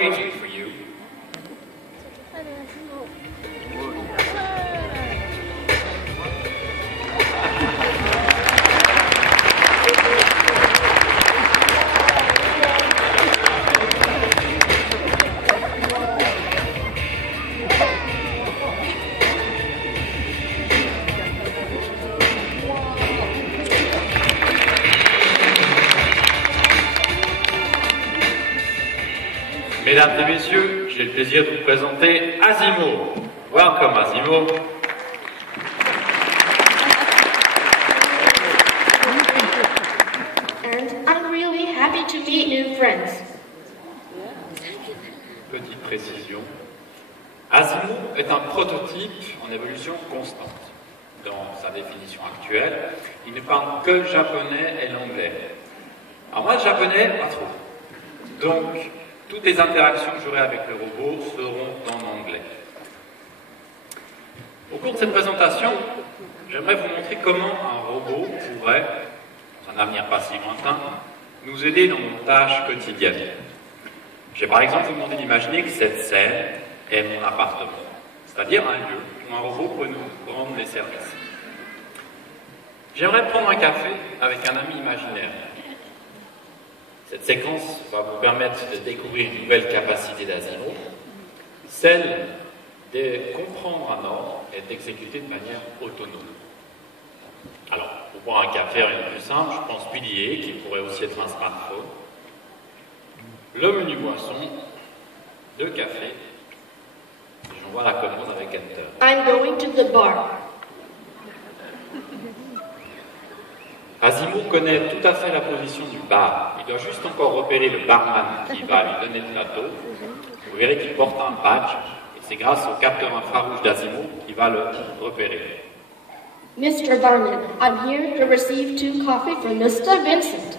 waiting for you. Mesdames et messieurs, j'ai le plaisir de vous présenter Asimo. Welcome, Asimo. And I'm really happy to meet new friends. Petite précision. Asimo est un prototype en évolution constante. Dans sa définition actuelle, il ne parle que le japonais et l'anglais. Alors moi, le japonais, pas trop. Donc, toutes les interactions que j'aurai avec le robot seront en anglais. Au cours de cette présentation, j'aimerais vous montrer comment un robot pourrait, dans un avenir pas si lointain, nous aider dans nos tâches quotidiennes. J'ai par exemple vous demandé d'imaginer que cette scène est mon appartement, c'est-à-dire un lieu où un robot peut nous rendre des services. J'aimerais prendre un café avec un ami imaginaire. Cette séquence va vous permettre de découvrir une nouvelle capacité d'Asimo, celle de comprendre un ordre et d'exécuter de manière autonome. Alors, pour boire un café, rien de plus simple, je pense pilier, qui pourrait aussi être un smartphone. Le menu boisson, 2 cafés, et j'envoie la commande avec Enter. I'm going to the bar. Asimo connaît tout à fait la position du bar. Il doit juste encore repérer le barman qui va lui donner le plateau. Vous verrez qu'il porte un badge et c'est grâce au capteur infrarouge d'Asimo qu'il va le repérer. Mr. Barman, I'm here to receive 2 coffee for Mr. Vincent.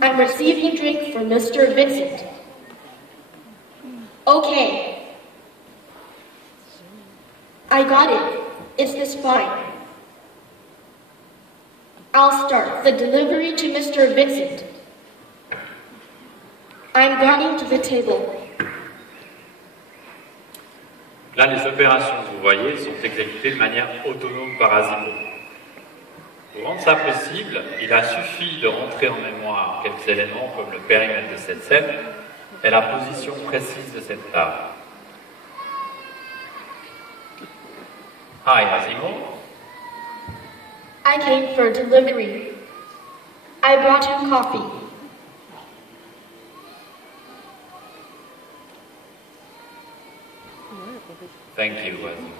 I'm receiving drink for Mr. Vincent. Okay. I got it. Is this fine? I'll start the delivery to Mr. Vincent. I'm going to the table. Là, les opérations que vous voyez sont exécutées de manière autonome par Asimo. Pour rendre ça possible, il a suffi de rentrer en mémoire quelques éléments comme le périmètre de cette scène et la position précise de cette table. Hi, Asimo. I came for delivery. I brought you coffee. Thank you, Asimo.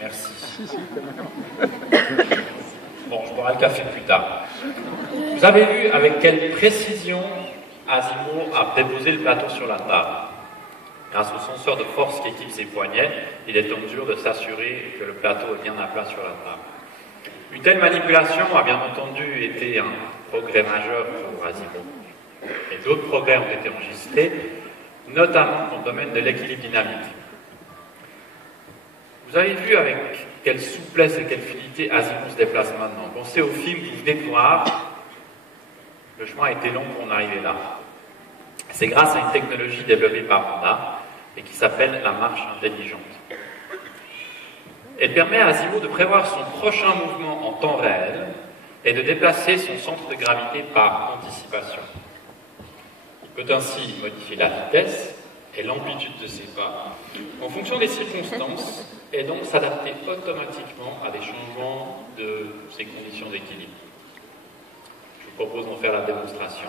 Merci. Bon, je boirai le café plus tard. Vous avez vu avec quelle précision Asimo a déposé le plateau sur la table. Grâce au senseur de force qui équipe ses poignets, il est en mesure de s'assurer que le plateau est bien à plat sur la table. Une telle manipulation a bien entendu été un progrès majeur pour Asimo. Et d'autres progrès ont été enregistrés, notamment dans le domaine de l'équilibre dynamique. Vous avez vu avec quelle souplesse et quelle fluidité Asimo se déplace maintenant. Pensez au film que vous venez de voir. Le chemin a été long pour en arriver là. C'est grâce à une technologie développée par Honda et qui s'appelle la marche intelligente. Elle permet à Asimo de prévoir son prochain mouvement en temps réel et de déplacer son centre de gravité par anticipation. Il peut ainsi modifier la vitesse et l'amplitude de ses pas en fonction des circonstances et donc s'adapter automatiquement à des changements de ses conditions d'équilibre. Je vous propose d'en faire la démonstration.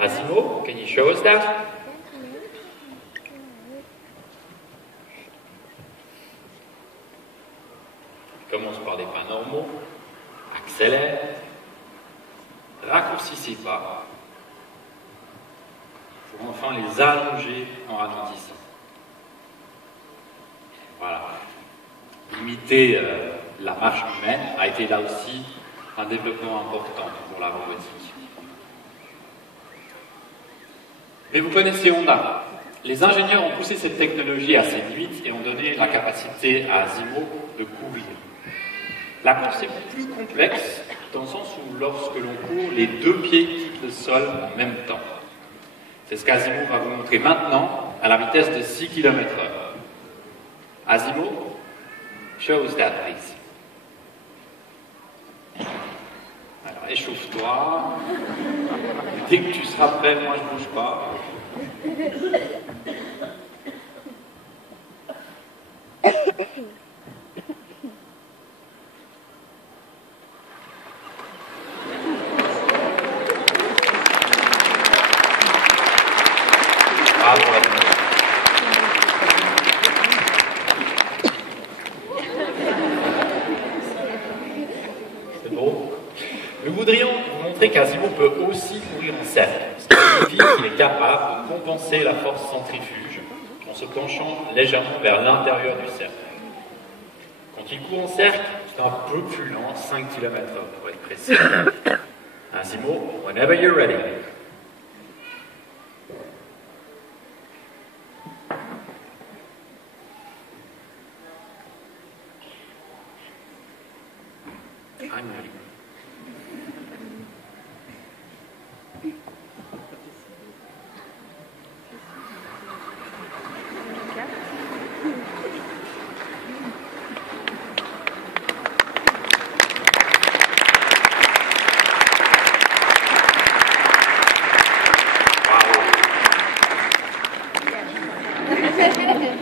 Asimo, can you show us that? Il commence par des pas normaux, accélère, raccourcit ses pas, pour enfin les allonger en ralentissant. Voilà. Imiter la marche humaine a été là aussi un développement important pour la robotique. Mais vous connaissez Honda. Les ingénieurs ont poussé cette technologie à ses limites et ont donné la capacité à Asimov de courir. La course est plus complexe dans le sens où lorsque l'on court, les deux pieds quittent le sol en même temps. C'est ce qu'Asimov va vous montrer maintenant à la vitesse de 6 km/h. Asimov, show us that, please. Alors, échauffe-toi. Dès que tu seras prêt, moi je bouge pas. C'est bon. Nous voudrions vous montrer qu'Asimov peut aussi courir en cercle, ce qui signifie qu'il est capable de compenser la force centrifuge en se penchant légèrement vers l'intérieur du cercle. Quand il court en cercle, c'est un peu plus lent, 5 km/h pour être précis. Asimov, whenever you're ready. I'm ready.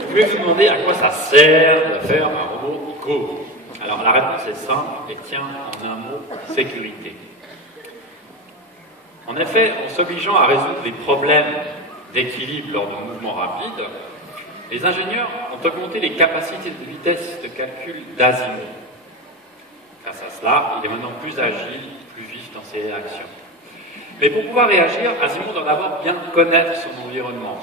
Je vais vous demander à quoi ça sert de faire un robot qui court. Alors la réponse est simple et tient en un mot, sécurité. En effet, en s'obligeant à résoudre des problèmes d'équilibre lors de mouvements rapides, les ingénieurs ont augmenté les capacités de vitesse de calcul d'Asimov. Grâce à cela, il est maintenant plus agile, plus vif dans ses réactions. Mais pour pouvoir réagir, Asimov doit d'abord bien connaître son environnement.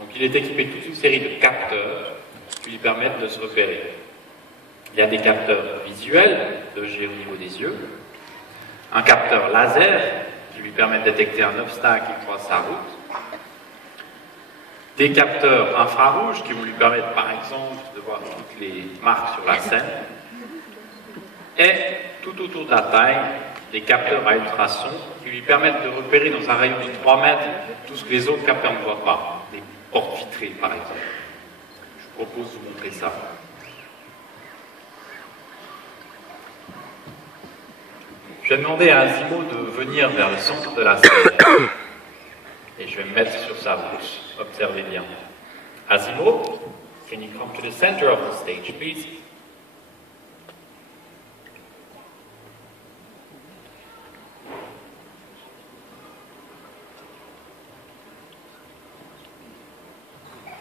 Donc il est équipé de toute une série de capteurs qui lui permettent de se repérer. Il y a des capteurs visuels, logés au niveau des yeux, un capteur laser qui lui permet de détecter un obstacle qui croise sa route, des capteurs infrarouges qui vont lui permettre par exemple de voir toutes les marques sur la scène, et tout autour de la taille, des capteurs à ultrasons qui lui permettent de repérer dans un rayon de 3 mètres tout ce que les autres capteurs ne voient pas, des portes vitrées par exemple. Je vous propose de vous montrer ça. Je vais demander à Asimov de venir vers le centre de la scène et je vais me mettre sur sa route. Observez bien. Asimov, can you come to the center of the stage, please?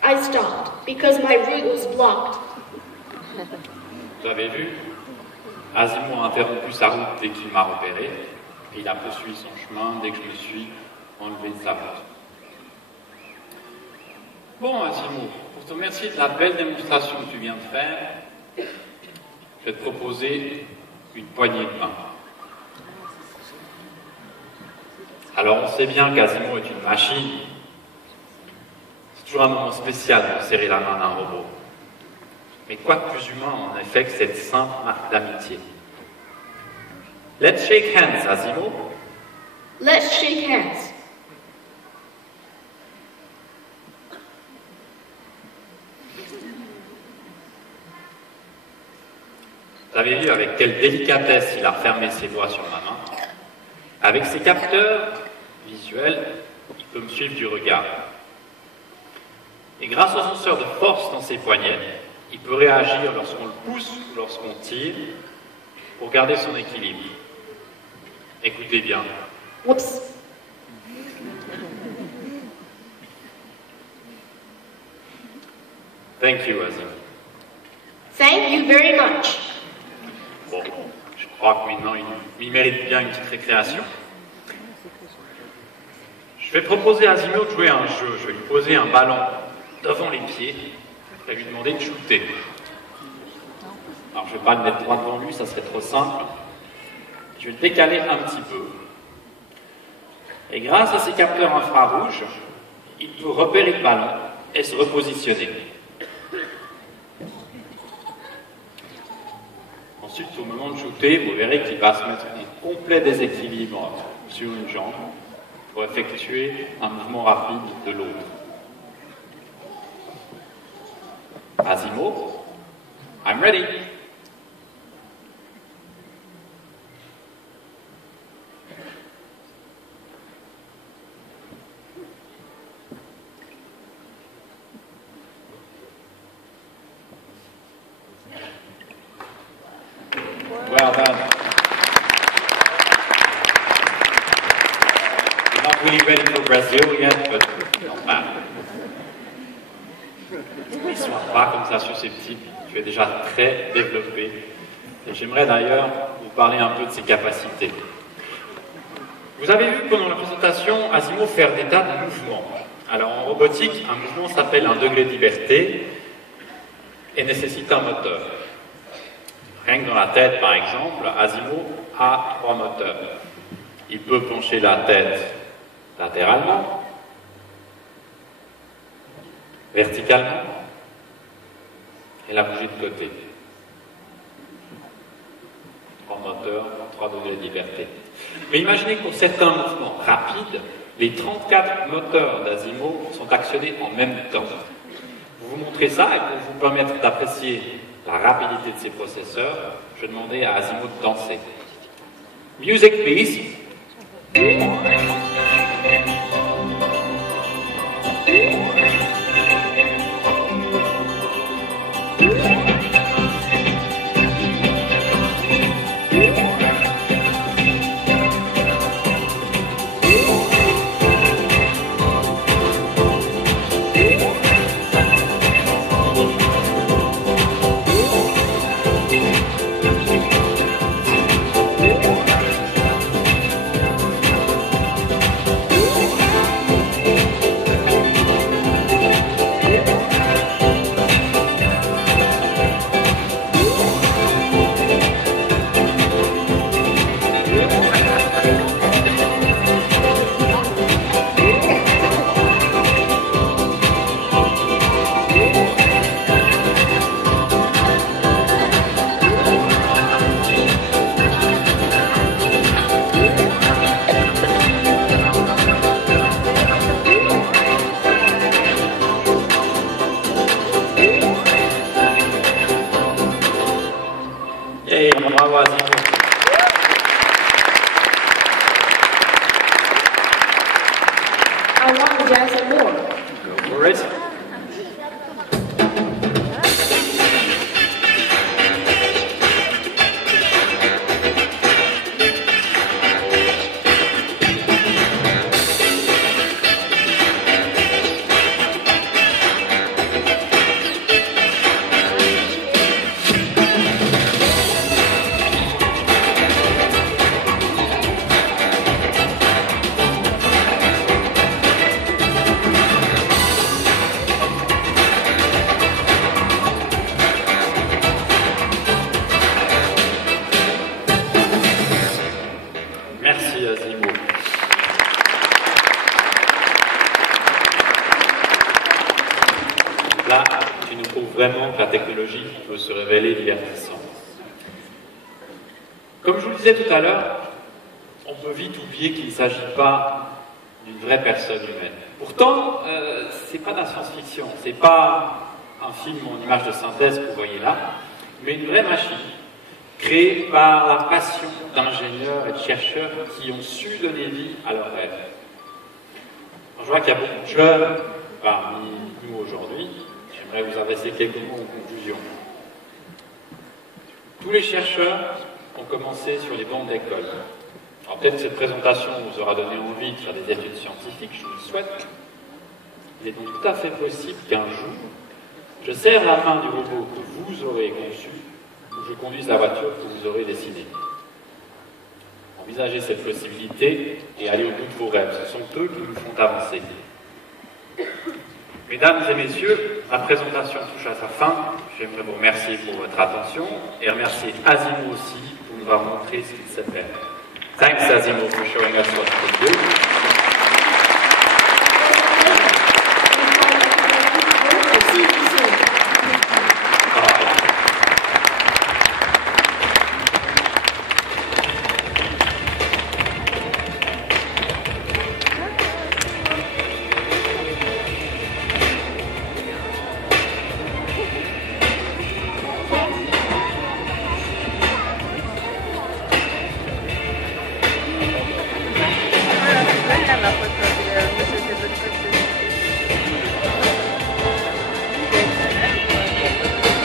I stopped because my route was blocked. Vous avez vu? Asimov a interrompu sa route dès qu'il m'a repéré, et il a poursuivi son chemin dès que je me suis enlevé de sa route. Bon, Asimov, pour te remercier de la belle démonstration que tu viens de faire, je vais te proposer une poignée de main. Alors, on sait bien qu'Asimov est une machine. C'est toujours un moment spécial de serrer la main d'un robot. Mais quoi de plus humain, en effet, que cette simple marque d'amitié? Let's shake hands, Asimov. Let's shake hands. Vous avez vu avec quelle délicatesse il a fermé ses doigts sur ma main. Avec ses capteurs visuels, il peut me suivre du regard. Et grâce au senseur de force dans ses poignets, il peut réagir lorsqu'on le pousse ou lorsqu'on tire pour garder son équilibre. Écoutez bien. Whoops. Thank you, Asimov. Thank you very much. Bon, je crois que maintenant il mérite bien une petite récréation. Je vais proposer à Asimov de jouer à un jeu. Je vais lui poser un ballon devant les pieds. Je vais lui demander de shooter. Alors je ne vais pas le mettre droit devant lui, ça serait trop simple. Je vais le décaler un petit peu. Et grâce à ces capteurs infrarouges, il peut repérer le ballon et se repositionner. Ensuite, au moment de shooter, vous verrez qu'il va se mettre en complet déséquilibre sur une jambe pour effectuer un mouvement rapide de l'autre. Asimo, I'm ready. Well done. You're not really ready for Brazil yet, but not bad. Ne sois pas comme ça susceptible, tu es déjà très développé. Et j'aimerais d'ailleurs vous parler un peu de ses capacités. Vous avez vu pendant la présentation Asimo faire des tas de mouvements. Alors en robotique, un mouvement s'appelle un degré de liberté et nécessite un moteur. Rien que dans la tête, par exemple, Asimo a 3 moteurs. Il peut pencher la tête latéralement, verticalement, et la bouger de côté. 3 moteurs, 3 degrés de liberté. Mais imaginez que pour certains mouvements rapides, les 34 moteurs d'Asimo sont actionnés en même temps. Pour vous montrer ça et pour vous permettre d'apprécier la rapidité de ces processeurs, je demandais à Asimo de danser. Music, please. Bravo Asimo. I want to dance some more. Go for it. Merci Asimo. Là, tu nous prouves vraiment que la technologie peut se révéler divertissante. Comme je vous le disais tout à l'heure, on peut vite oublier qu'il ne s'agit pas d'une vraie personne humaine. Pourtant, c'est pas de la science-fiction, c'est pas un film en image de synthèse que vous voyez là, mais une vraie machine créée par la passion d'ingénieurs et de chercheurs qui ont su donner vie à leurs rêves. Alors, je vois qu'il y a beaucoup de jeunes parmi nous aujourd'hui. J'aimerais vous adresser quelques mots en conclusion. Tous les chercheurs ont commencé sur les bancs d'école. Alors peut-être que cette présentation vous aura donné envie de faire des études scientifiques, je vous le souhaite. Il est donc tout à fait possible qu'un jour, je serre la main du robot que vous aurez conçu, ou je conduise la voiture que vous aurez dessinée. Envisagez cette possibilité et allez au bout de vos rêves. Ce sont eux qui nous font avancer. Mesdames et messieurs, la présentation touche à sa fin. J'aimerais vous remercier pour votre attention et remercier Asimo aussi pour nous avoir montré ce qu'il sait faire. Thanks Asimo for showing us what to do.